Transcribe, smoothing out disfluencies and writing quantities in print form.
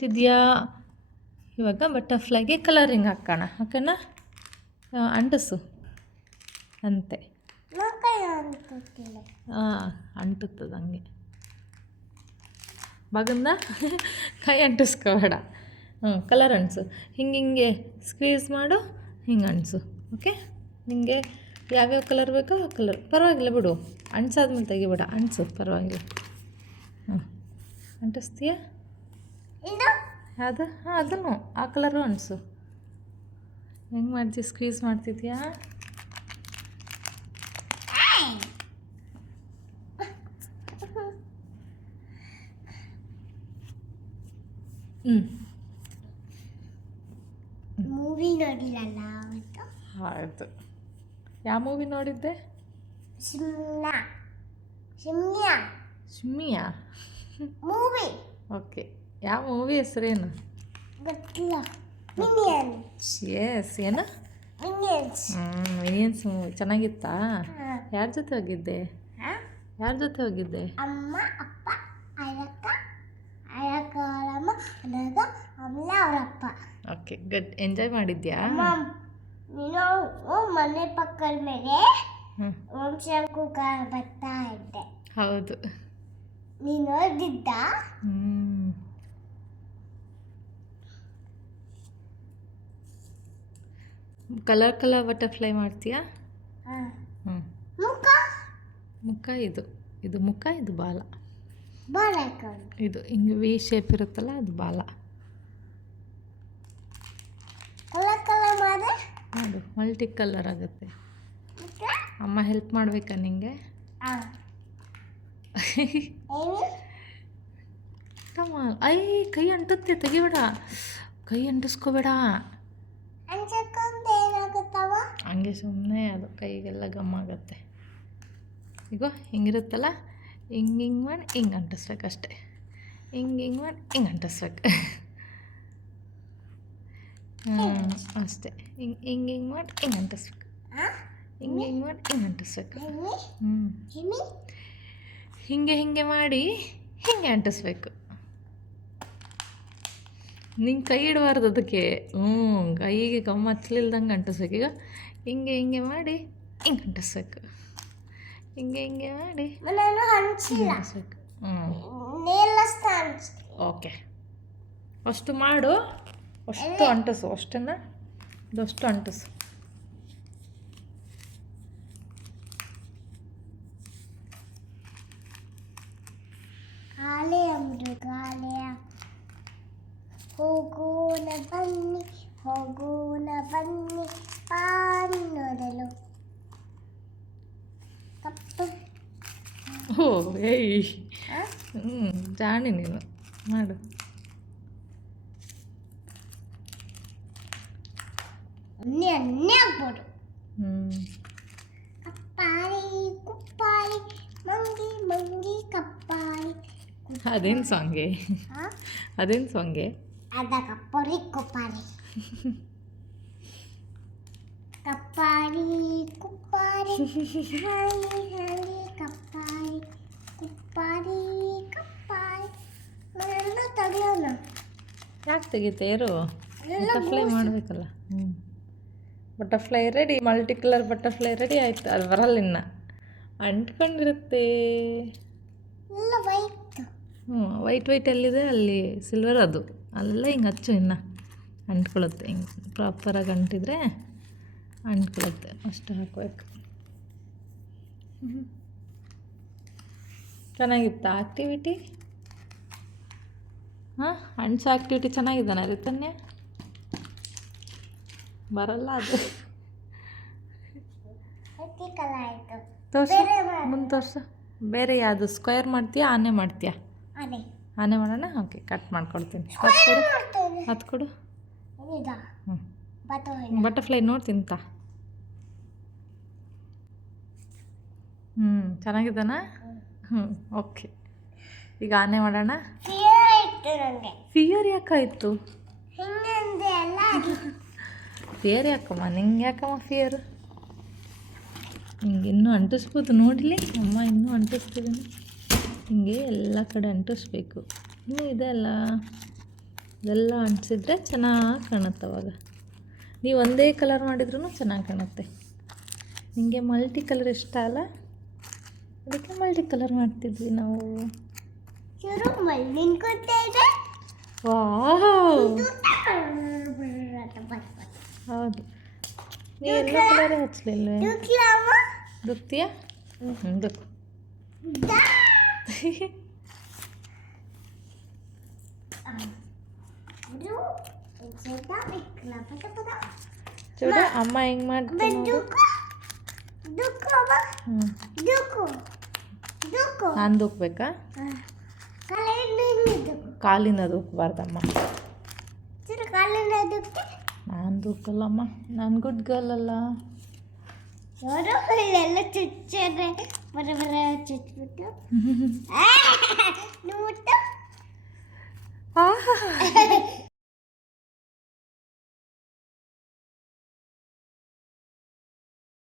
ಮಾಡ್ತಿದ್ಯಾ? ಇವಾಗ ಬಟರ್ಫ್ಲೈಗೆ ಕಲರಿಂಗ್ ಹಾಕೋಣ. ಓಕೆನಾ? ಅಂಟಿಸು ಅಂತೆ. ಹಾಂ, ಅಂಟುತ್ತದೆ ಹಂಗೆ. ಬಗಂದ ಕೈ ಅಂಟಿಸ್ಕೋಬೇಡ. ಕಲರ್ ಅಂಟಿಸು. ಹಿಂಗೆ ಸ್ಕ್ವೀಸ್ ಮಾಡು, ಹಿಂಗೆ ಅಂಟಿಸು. ಓಕೆ? ನಿಮಗೆ ಯಾವ್ಯಾವ ಕಲರ್ ಬೇಕೋ ಆ ಕಲರ್. ಪರವಾಗಿಲ್ಲ ಬಿಡು, ಅಂಟಿಸಾದ್ಮೇಲೆ ತೆಗಿಬೇಡ, ಅಂಟಿಸು ಪರವಾಗಿಲ್ಲ. ಅಂಟಿಸ್ತೀಯಾ? ಅದು ಹಾಂ, ಅದನ್ನು ಆ ಕಲರು ಅಂಟಿಸು. ಹೆಂಗೆ ಮಾಡ್ತೀಯ? ಸ್ಕ್ವೀಸ್ ಮಾಡ್ತಿದ್ಯಾ? ಮೂವಿ ನೋಡಿಲ್ಲಲ್ಲ ಅವತ್ತು. ಆಯಿತು. ಯಾವ ಮೂವಿ ನೋಡಿದ್ದೆ? ಶಿಮ್ಮಿಯಾ ಮೂವಿ. ಓಕೆ. ಯಾವ ಮೂವಿ ಹೆಸರೇನು? ಗೊತ್ತಿಲ್ಲ. ಮಿನಿಯನ್ಸ್. ಎಸ್. ಏನು? ಮಿನಿಯನ್ಸ್. ಮಿನಿಯನ್ಸ್ ಮೂವಿ ಚೆನ್ನಾಗಿತ್ತಾ? ಯಾರ ಜೊತೆ ಹೋಗಿದ್ದೆ? ಯಾರ ಜೊತೆ ಹೋಗಿದ್ದೆ? ಅಮ್ಮ, ಅಪ್ಪ, ಅಯ್ಯಕ್ಕ, ಅವರಮ್ಮ, ಅನಗ, ಆಮೇಲೆ ಅವರಪ್ಪ. Okay, good. ಎಂಜಾಯ್ ಮಾಡಿದ್ಯಾ? ನೀನು ಮನೆ ಪಕ್ಕದ ಮೇಲೆ ವಂಶಕುಕಾರ ಬರ್ತಾ ಇದ್ದೆ. ಹೌದು. ನೀನು ನೋಡಿದ್ದ? ಕಲರ್ ಬಟರ್ಫ್ಲೈ ಮಾಡ್ತೀಯಾ? ಮುಖ ಮುಖ ಇದು ಮುಖ, ಇದು ಬಾಲ. ಬಾಲ ಇದು ಹಿಂಗೆ ವಿ ಶೇಪ್ ಇರುತ್ತಲ್ಲ, ಅದು ಬಾಲ. ಕಲರ್ ಮಾಡಿದೆ ಅದು ಮಲ್ಟಿ ಕಲರ್ ಆಗುತ್ತೆ. ಅಮ್ಮ ಹೆಲ್ಪ್ ಮಾಡಬೇಕಾ ನಿಂಗೆ? ಐ ಕೈ ಅಂಟುತ್ತೆ, ತೆಗಿಬೇಡ. ಕೈ ಅಂಟಿಸ್ಕೋಬೇಡ. ಹಂಗೆ ಸುಮ್ಮನೆ ಅದು ಕೈಗೆಲ್ಲ ಗಮ್ಮಾಗತ್ತೆ. ಈಗ ಹಿಂಗಿರುತ್ತಲ್ಲ, ಹಿಂಗೆ ಮಾಡಿ ಹಿಂಗೆ ಅಂಟಿಸ್ಬೇಕು ಅಷ್ಟೆ. ಹಿಂಗೆ ಮಾಡಿ ಹಿಂಗೆ ಅಂಟಿಸ್ಬೇಕು. ಅಷ್ಟೇ. ಹಿಂಗೆ ಮಾಡಿ ಹಿಂಗೆ ಅಂಟಿಸ್ಬೇಕು. ಹಿಂಗೆ ಮಾಡಿ ಹಿಂಗೆ ಅಂಟಿಸ್ಬೇಕು. ಹಿಂಗೆ ಮಾಡಿ ಹಿಂಗೆ ಅಂಟಿಸ್ಬೇಕು. ನಿಂಗೆ ಕೈ ಇಡಬಾರ್ದು ಅದಕ್ಕೆ. ಕೈಗೆ ಗಮ್ಮ ಹಚ್ಚಲಿಲ್ದಂಗೆ ಅಂಟಿಸ್ಬೇಕು. ಈಗ ಹಿಂಗೆ ಮಾಡಿ ಹಿಂಗೆ ಅಂಟಿಸ್ಬೇಕು. ಹಿಂಗೆ ಮಾಡಿ ಅಂಟಿಸ್ಬೇಕು. ಓಕೆ, ಅಷ್ಟು ಮಾಡು. ಅಷ್ಟು ಅಂಟಿಸು. ಅಷ್ಟನ್ನು ಇದಷ್ಟು ಅಂಟಿಸು. ಹೋಗೋಣ ಬನ್ನಿ ಪಾನಿ ನೋಡಲು. ಓ ಏಯ್, ಜಾಣಿ ನೀನು. ಮಾಡು. ಅನ್ನೇ ಆಗ್ಬೋದು. ಕಪ್ಪಾರಿ ಕುಪ್ಪಾರಿ ಮಂಗಿ ಕಪ್ಪಾರಿ. ಅದೇನು ಸಾಂಗೆ? ಅದೇನು ಸಾಂಗೆ? ಅದ ಕಪ್ಪಾರಿ ಕುಪ್ಪಾರಿ. ಕಪ್ಪಾರಿ ಕುಪ್ಪಾರಿ ಹಾಲಿ ಕಪ್ಪಾರಿ ಕುಪ್ಪಾರಿ ಕಪ್ಪಾರಿ. ತೆಗಿಯೋಣ. ಯಾಕೆ ತೆಗಿತೇರು? ಬಟರ್ಫ್ಲೈ ಮಾಡಬೇಕಲ್ಲ. Butterfly ready. Multi colour butterfly ready ಆಯಿತು. ಅದು ಬರಲ್ಲ ಇನ್ನು, ಅಂಟ್ಕೊಂಡಿರುತ್ತೆ. ವೈಟ್ ಎಲ್ಲಿದೆ ಅಲ್ಲಿ ಸಿಲ್ವರ್, ಅದು ಅಲ್ಲೆಲ್ಲ ಹಿಂಗೆ ಹಚ್ಚು. ಇನ್ನು ಅಂಟ್ಕೊಳ್ಳುತ್ತೆ. ಹಿಂಗೆ ಪ್ರಾಪರಾಗಿ ಅಂಟಿದ್ರೆ ಅಂಟ್ಕೊಳ್ಳುತ್ತೆ. ಅಷ್ಟು ಹಾಕಬೇಕು. ಚೆನ್ನಾಗಿತ್ತಾ ಆ್ಯಕ್ಟಿವಿಟಿ? ಅಂಟ್ಸೋ ಆ್ಯಕ್ಟಿವಿಟಿ ಚೆನ್ನಾಗಿದ್ದಾನೆ ರಿತನ್ಯ? ಬರಲ್ಲ ಅದು. ತೋರ್ಸು, ಮುಂದೆ ತೋರ್ಸು. ಬೇರೆ ಯಾವುದು? ಸ್ಕ್ವೇರ್ ಮಾಡ್ತೀಯಾ, ಆನೆ ಮಾಡ್ತೀಯಾ? ಆನೆ ಮಾಡೋಣ. ಓಕೆ, ಕಟ್ ಮಾಡ್ಕೊಡ್ತೀನಿ. ಅದು ಕೊಡು. ಬಟರ್ಫ್ಲೈ ನೋಡ್ತೀನಿ ತಾ. ಚೆನ್ನಾಗಿದ್ದಾನ? ಓಕೆ, ಈಗ ಆನೆ ಮಾಡೋಣ. ಫಿಯರ್ ಯಾಕಾಯಿತು? ಫಿಯರ್ ಯಾಕಮ್ಮ? ನಿಂಗೆ ಯಾಕಮ್ಮ ಫಿಯರ್? ಹಿಂಗೆ ಇನ್ನೂ ಅಂಟಿಸ್ಬೋದು. ನೋಡಿಲಿ ಅಮ್ಮ, ಇನ್ನೂ ಅಂಟಿಸ್ತಿದ್ದೀನಿ. ಹಿಂಗೆ ಎಲ್ಲ ಕಡೆ ಅಂಟಿಸ್ಬೇಕು. ಇನ್ನೂ ಇದೆ ಅಲ್ಲ. ಇದೆಲ್ಲ ಅಂಟಿಸಿದ್ರೆ ಚೆನ್ನಾಗಿ ಕಾಣುತ್ತೆ ಅವಾಗ. ನೀವು ಒಂದೇ ಕಲರ್ ಮಾಡಿದ್ರೂ ಚೆನ್ನಾಗಿ ಕಾಣುತ್ತೆ. ನಿಮಗೆ ಮಲ್ಟಿ ಕಲರ್ ಇಷ್ಟ ಅಲ್ಲ, ಅದಕ್ಕೆ ಮಲ್ಟಿ ಕಲರ್ ಮಾಡ್ತಿದ್ವಿ ನಾವು. ಚೂರು ಮಲ್ಲಿನ ಕೊಡ್ತಾ ಇದೆ. ವಾವ್, ಹೌದು. ನೀವು ಎಲ್ಲ ಕಲರೇ ಹಚ್ಚಲಿಲ್ವೇ? ದುಕ್ಲಮ್ಮ ದುಕ್ತಿಯಾ? ದುಕ್ಕು. చూడు అమ్మ ಹೆಂಗೆ ಮಾಡ್ತೀನಿ ನಾನು ದುಕ್ಬೇಕಾ? ಕಾಲಿನ ದುಕ್ಬಾರ್ದಮ್ಮ. ನಾನು ದುಕ್ಕಲ್ಲಮ್ಮ, ನಾನು ಗುಡ್ ಗರ್ಲ್ ಅಲ್ಲ. ಎಲ್ಲ ಚುಚ್ಚರೆ ಬರ ಚುಚ್ಬಿಟ್ಟು